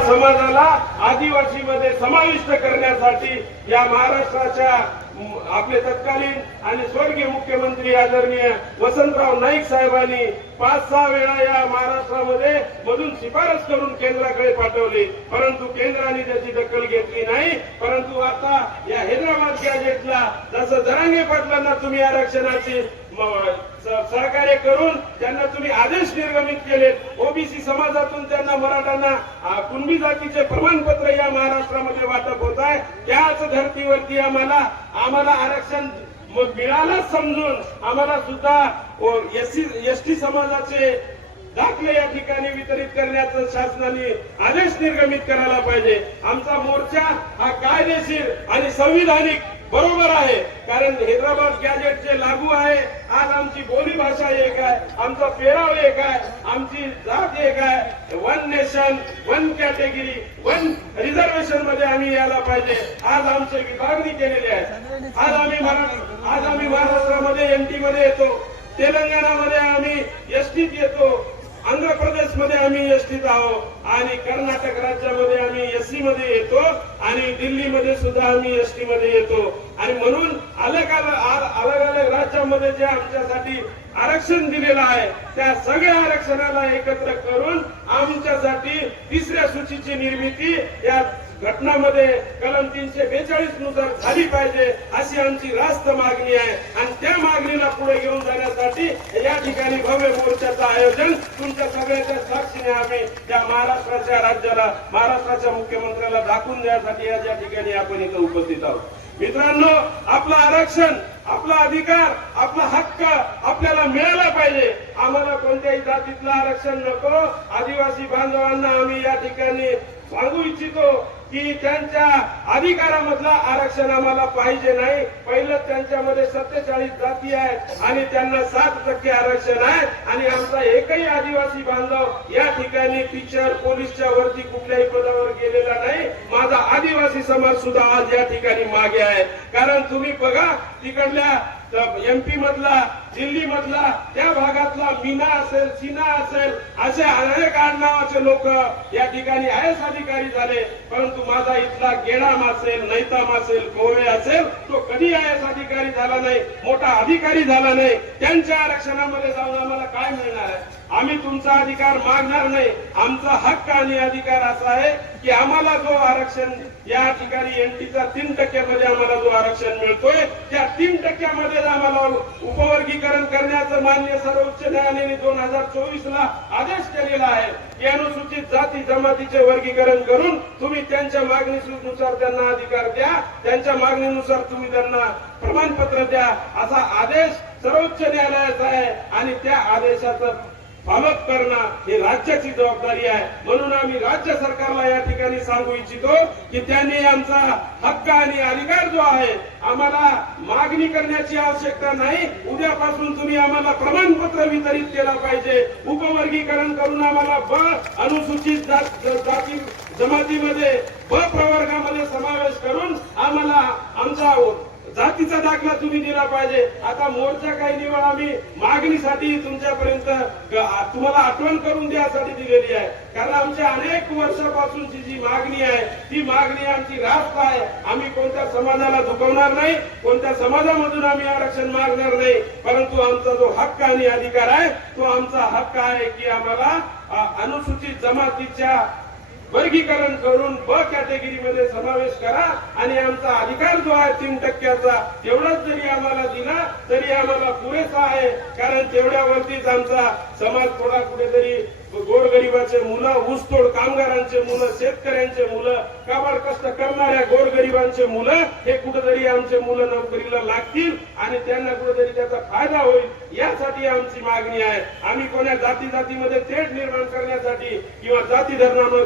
समाजाला आदिवासीमध्ये समाविष्ट करण्यासाठी या महाराष्ट्राच्या आपले तत्कालीन आणि स्वर्गीय मुख्यमंत्री आदरणीय वसंतराव नाईक साहेबांनी पाच सहा वेळा या महाराष्ट्रामध्ये मधून शिफारस करून केंद्राकडे पाठवली. परंतु केंद्राने त्याची दखल घेतली नाही. परंतु आता या हैदराबाद गॅजेटला जसं जरांगे पाटलांना तुम्ही आरक्षणाची सहकार्य करून त्यांना तुम्ही आदेश निर्गमित केलेत. ओबीसी समाजातून त्यांना मराठ्यांना कुणबी जातीचे प्रमाणपत्र या महाराष्ट्रामध्ये वाटप होत आहे. त्याच धर्तीवरती आम्हाला आम्हाला आरक्षण मिळालं समजून आम्हाला सुद्धा एस टी समाजाचे दाखले या ठिकाणी वितरित करण्याचं शासनाने आदेश निर्गमित करायला पाहिजे. आमचा मोर्चा हा कायदेशीर आणि संविधानिक बरोबर आहे. कारण हैदराबाद गॅजेट जे लागू आहे. आज आमची बोली भाषा एक आहे. आमचा पेराव एक आहे. आमची जात एक आहे. One nation one category one रिझर्वेशनमध्ये आम्ही यायला पाहिजे. आज आमची विभागणी केलेली आहे. आज आम्ही महाराष्ट्र आज आम्ही महाराष्ट्रामध्ये एमटी मध्ये येतो. तेलंगणामध्ये आम्ही एसटीत येतो. आंध्र प्रदेशमध्ये आम्ही एसटीत आहोत. आणि कर्नाटक राज्यामध्ये आम्ही एससी मध्ये येतो. आणि दिल्लीमध्ये सुद्धा आम्ही एसटी मध्ये येतो. आणि म्हणून अलग अलग अलग अलग राज्यामध्ये जे आमच्यासाठी आरक्षण दिलेलं आहे त्या सगळ्या आरक्षणाला एकत्र करून आमच्यासाठी तिसऱ्या सूचीची निर्मिती या घटनामध्ये कलम तीनशे बेचाळीसनुसार झाली पाहिजे अशी आमची रास्त मागणी आहे. आणि त्या मागणीला पुढे घेऊन जाण्यासाठी या ठिकाणी भव्य मोर्चाचं आयोजन तुमच्या सगळ्याच्या साक्षीने आम्ही त्या महाराष्ट्राच्या राज्याला महाराष्ट्राच्या मुख्यमंत्र्याला दाखवून देण्यासाठी या या ठिकाणी आपण इथं उपस्थित आहोत. मित्रांनो आपलं आरक्षण आपला अधिकार आपला हक्क आपल्याला मिळाला पाहिजे. आम्हाला कोणत्याही जातीतलं आरक्षण नको. आदिवासी बांधवांना आम्ही या ठिकाणी सांगू इच्छितो की त्यांच्या अधिकारामधलं आरक्षण आम्हाला पाहिजे नाही. पहिलं त्यांच्यामध्ये सत्तेचाळीस जाती आहेत आणि त्यांना सात टक्के आरक्षण आहे आणि आमचा एकही आदिवासी बांधव या ठिकाणी टीचर पोलीसच्या वरती कुठल्याही पदा माझा आदिवासी समाज सुद्धा आज या ठिकाणी मागे आहे. कारण तुम्ही बघा तिकडल्या एमपी मधला दिल्ली मधला त्या भागातला मीना असेल सीना असेल असे अनेक आडनावाचे लोक या ठिकाणी आयएस अधिकारी झाले. परंतु माझा इथला गेडाम असेल नैताम असेल कोवे असेल तो कधी आयएस अधिकारी झाला नाही मोठा अधिकारी झाला नाही. त्यांच्या आरक्षणामध्ये जाऊन आम्हाला काय आम्ही तुमचा अधिकार मागणार नाही. आमचा हक्क आणि अधिकार असा आहे की आम्हाला जो आरक्षण या ठिकाणी एनटीचा तीन टक्क्यामध्ये आम्हाला जो आरक्षण मिळतोय त्या तीन टक्क्यामध्ये आम्हाला उपवर्गीकरण करण्याचं मान्य सर्वोच्च न्यायालयाने दोन हजार चोवीस ला आदेश केलेला आहे. की अनुसूचित जाती जमातीचे वर्गीकरण करून तुम्ही त्यांच्या मागणीनुसार त्यांना अधिकार द्या त्यांच्या मागणीनुसार तुम्ही त्यांना प्रमाणपत्र द्या असा आदेश सर्वोच्च न्यायालयाचा आहे आणि त्या आदेशाचं फॉलोअप करणं हे राज्याची जबाबदारी आहे. म्हणून आम्ही राज्य सरकारला या ठिकाणी सांगू इच्छितो की त्यांनी आमचा हक्क आणि अधिकार जो आहे आम्हाला मागणी करण्याची आवश्यकता नाही. उद्यापासून तुम्ही आम्हाला प्रमाणपत्र वितरित केलं पाहिजे. उपवर्गीकरण करून आम्हाला ब अनुसूचित जात- जाती जमातीमध्ये ब प्रवर्गामध्ये समावेश करून आम्हाला आमचा जातीचा दाखला तुम्ही दिला पाहिजे. आता मोर्चा काही निवड आम्ही मागणीसाठी तुमच्यापर्यंत तुम्हाला आठवण करून द्यासाठी दिलेली आहे. कारण आमच्या अनेक वर्षापासूनची जी मागणी आहे ती मागणी आमची रास्त आहे. आम्ही कोणत्या समाजाला दुखवणार नाही कोणत्या समाजामधून आम्ही आरक्षण मागणार नाही. परंतु आमचा जो हक्क आणि अधिकार आहे तो आमचा हक्क आहे की आम्हाला अनुसूचित जमातीच्या वर्गीकरण करून ब कॅटेगरीमध्ये समावेश करा आणि आमचा अधिकार जो आहे तीन टक्क्याचा तेवढाच जरी आम्हाला दिला तरी आम्हाला पुरेसा आहे. कारण तेवढ्यावरतीच आमचा समाज थोडा कुठेतरी गोरगरिबाचे मुलं ऊसतोड कामगारांचे मुलं शेतकऱ्यांचे मुलं काबाड कष्ट करणाऱ्या गोरगरिबांचे मुलं हे कुठेतरी आमचे मुलं नोकरीला लागतील आणि त्यांना कुठेतरी त्याचा फायदा होईल यासाठी आमची मागणी आहे. आम्ही कोण्या जाती जातीमध्ये थेट निर्माण करण्यासाठी किंवा जाती धर्मामध्ये